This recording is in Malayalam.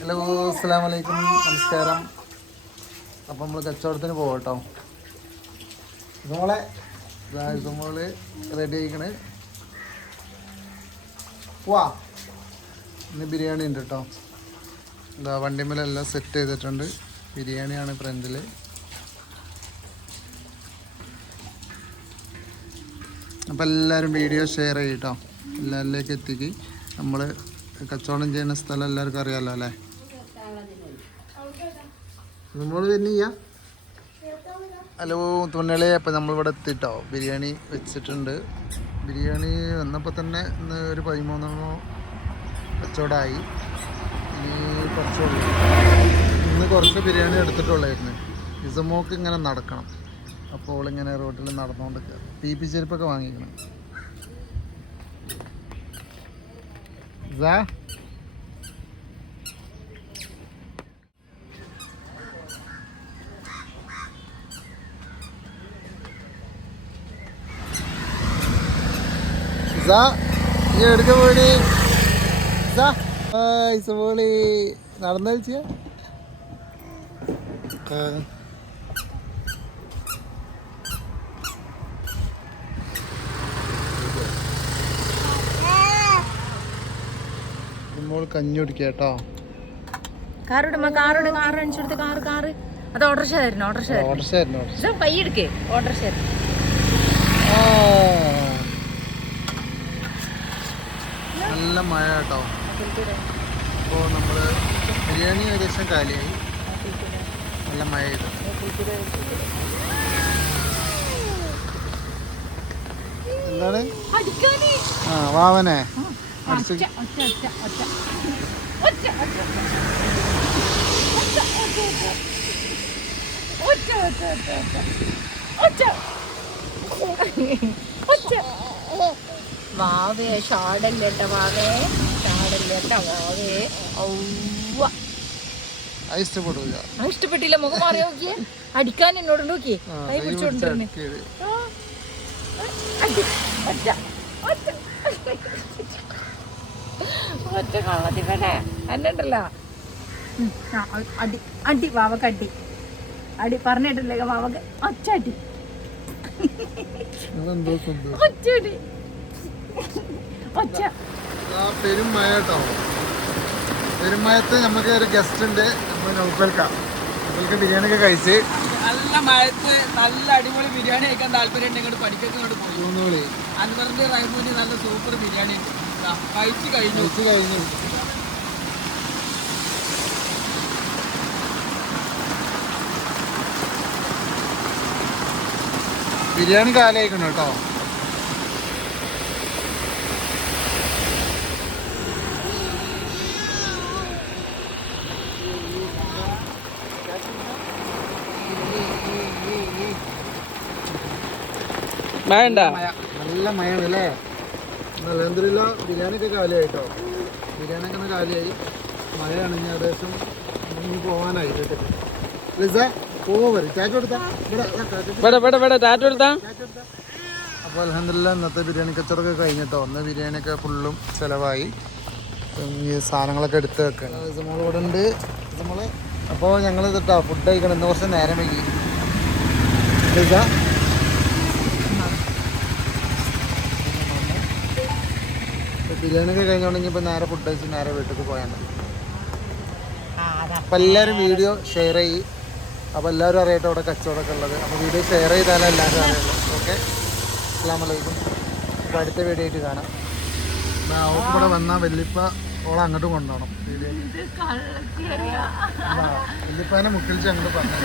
ഹലോ അസ്സാം വലൈക്കും നമസ്കാരം. അപ്പം നമ്മൾ കച്ചവടത്തിന് പോകട്ടോ മോളെ മോൾ റെഡി ആയിക്കണ്. പോവാ ഇന്ന് ബിരിയാണി ഉണ്ട് കേട്ടോ എന്താ വണ്ടിമേലെല്ലാം സെറ്റ് ചെയ്തിട്ടുണ്ട്. ബിരിയാണിയാണ് ഫ്രണ്ടിൽ അപ്പം എല്ലാവരും വീഡിയോ ഷെയർ ചെയ്യട്ടോ എല്ലാവരിലേക്ക് എത്തിക്ക്. നമ്മൾ കച്ചവടം ചെയ്യുന്ന സ്ഥലം എല്ലാവർക്കും അറിയാമല്ലോ അല്ലേ? നമ്മൾ വരുന്നില്ല ഹലോ തുന്നലെ അപ്പം നമ്മളിവിടെ എത്തിട്ടോ. ബിരിയാണി വെച്ചിട്ടുണ്ട്. ബിരിയാണി വന്നപ്പോൾ തന്നെ ഇന്ന് ഒരു പതിമൂന്നെണ്ണോ കച്ചവടമായി. ഇനി കുറച്ചുള്ളൂ. ഇന്ന് കുറച്ച് ബിരിയാണി എടുത്തിട്ടുള്ളായിരുന്നു. ഇസമോക്ക് ഇങ്ങനെ നടക്കണം. അപ്പോൾ അവളിങ്ങനെ റോട്ടിൽ നടന്നുകൊണ്ട് പി പി ചെരുപ്പൊക്കെ വാങ്ങിക്കണം. ഇതാ. ഇതാ ഈ എടുക്ക പോണി ഇസപോളി നടന്നു കളിച്ച മോൾ കഞ്ഞി കുടിക്കാട്ടോ കാറോടുമ്മ കാറോട് കാർ അണിച്ചു കൊടുത്ത് കാറ് കാറ്. അത് ഓട്ടർഷ തരുന്നു ഓട്ടർഷ ഓട്ടർഷ തരുന്നു പയ്യെടുക്കേ ഓട്ടർഷ തരുന്നു? നല്ല മഴ കേട്ടോ. അപ്പോൾ നമ്മൾ ബിരിയാണി ഏകദേശം കാലിയായി. നല്ല മഴ ചെയ്തു എന്താണ്? ആ വാവനെ. അടിച്ച്. ഒറ്റ ഒറ്റ ഒറ്റ ഒറ്റ വാവേ ചാടല്ലേട്ട വാവേ ചാടല്ലേട്ട വാവേ. ഔവ ഇഷ്ടപ്പെട്ടില്ല ഇഷ്ടപ്പെട്ടില്ല. മുഖം മാറി നോക്കിയേ. അടിക്കാൻ എന്നോട് നോക്കിയേ. കൈ പിടിച്ചോണ്ടിരുന്നേ ഒറ്റ കള്ളത്തിപ്പനെ എന്നെ ഉണ്ടല്ലോ. അടി അടി വാവക്ക് അടി. അടി പറഞ്ഞിട്ടില്ലേ വാവക്ക്? ഒച്ചടി ഒച്ചടി കേട്ടോ പെരുമയത്ത് നമുക്ക് ഒരു ഗസ്റ്റ് ഉണ്ട്. നമ്മൾ നൗഫൽക്ക. നൗഫൽക്ക ബിരിയാണി ഒക്കെ കഴിച്ച്. നല്ല മഴത്ത് നല്ല അടിപൊളി ബിരിയാണി കഴിക്കാൻ താല്പര്യം ഉണ്ട് ഇങ്ങോട്ട് പഠിക്കൊക്കെ ഇങ്ങോട്ട് പോയി. അൻവറിന്റെ റൈമൂന് നല്ല സൂപ്പർ ബിരിയാണി ദാ, കഴിച്ച് കഴിഞ്ഞു. കഴിച്ച് കഴിഞ്ഞു. ബിരിയാണി കാലായിക്കണം കേട്ടോ വേണ്ട. നല്ല മഴയാണ് അല്ലേ അലഹദില്ല ബിരിയാണി ഒക്കെ കാലിയായിട്ടോ? ബിരിയാണി ഒക്കെ ഒന്ന് കാലിയായി. മഴയാണ് ഇനി ഏകദേശം പോകാനായി ലിസ പോവാ വരും. ചാച്ച കൊടുത്താ. ഇവിടെ ദാ ചാച്ച കൊടുത്താ. വേട വേട വേട ടാറ്റ എടുത്താ അപ്പോൾ അലഹദില്ല ഇന്നത്തെ ബിരിയാണി കച്ചവടമൊക്കെ കഴിഞ്ഞിട്ടോ? ഒന്ന് ബിരിയാണിയൊക്കെ ഫുള്ളും ചിലവായി. ഈ സാധനങ്ങളൊക്കെ എടുത്ത് വെക്കണം. ഇസമോൾ ഇവിടെ ഉണ്ട്. ഇസമോൾ അപ്പോൾ ഞങ്ങൾ ഇതിട്ടാ ഫുഡ് കഴിക്കണം. ഇന്ന് കുറച്ച് നേരം വൈകി. ലിസ ബിരിയാണി ഒക്കെ കഴിഞ്ഞോണ്ടെങ്കിൽ ഇപ്പം നേരെ ഫുഡ് കഴിച്ച് നേരെ വീട്ടിൽ പോയാൽ മതി. അപ്പം എല്ലാവരും വീഡിയോ ഷെയർ ചെയ്യും. അപ്പോൾ എല്ലാവരും അറിയട്ടെ അവിടെ കച്ചവടമൊക്കെ ഉള്ളത്. അപ്പോൾ വീഡിയോ ഷെയർ ചെയ്താലും എല്ലാവരും അറിയുള്ളൂ. ഓക്കെ അസ്സാം വലൈക്കും അപ്പോൾ അടുത്ത വീഡിയോ ആയിട്ട് കാണാം. അവൾക്ക് ഇവിടെ വന്നാൽ വല്യപ്പ ഓളെ അങ്ങോട്ട് കൊണ്ടുപോകണം വല്യപ്പനെ മുക്കിളിച്ച് അങ്ങോട്ട് പറഞ്ഞു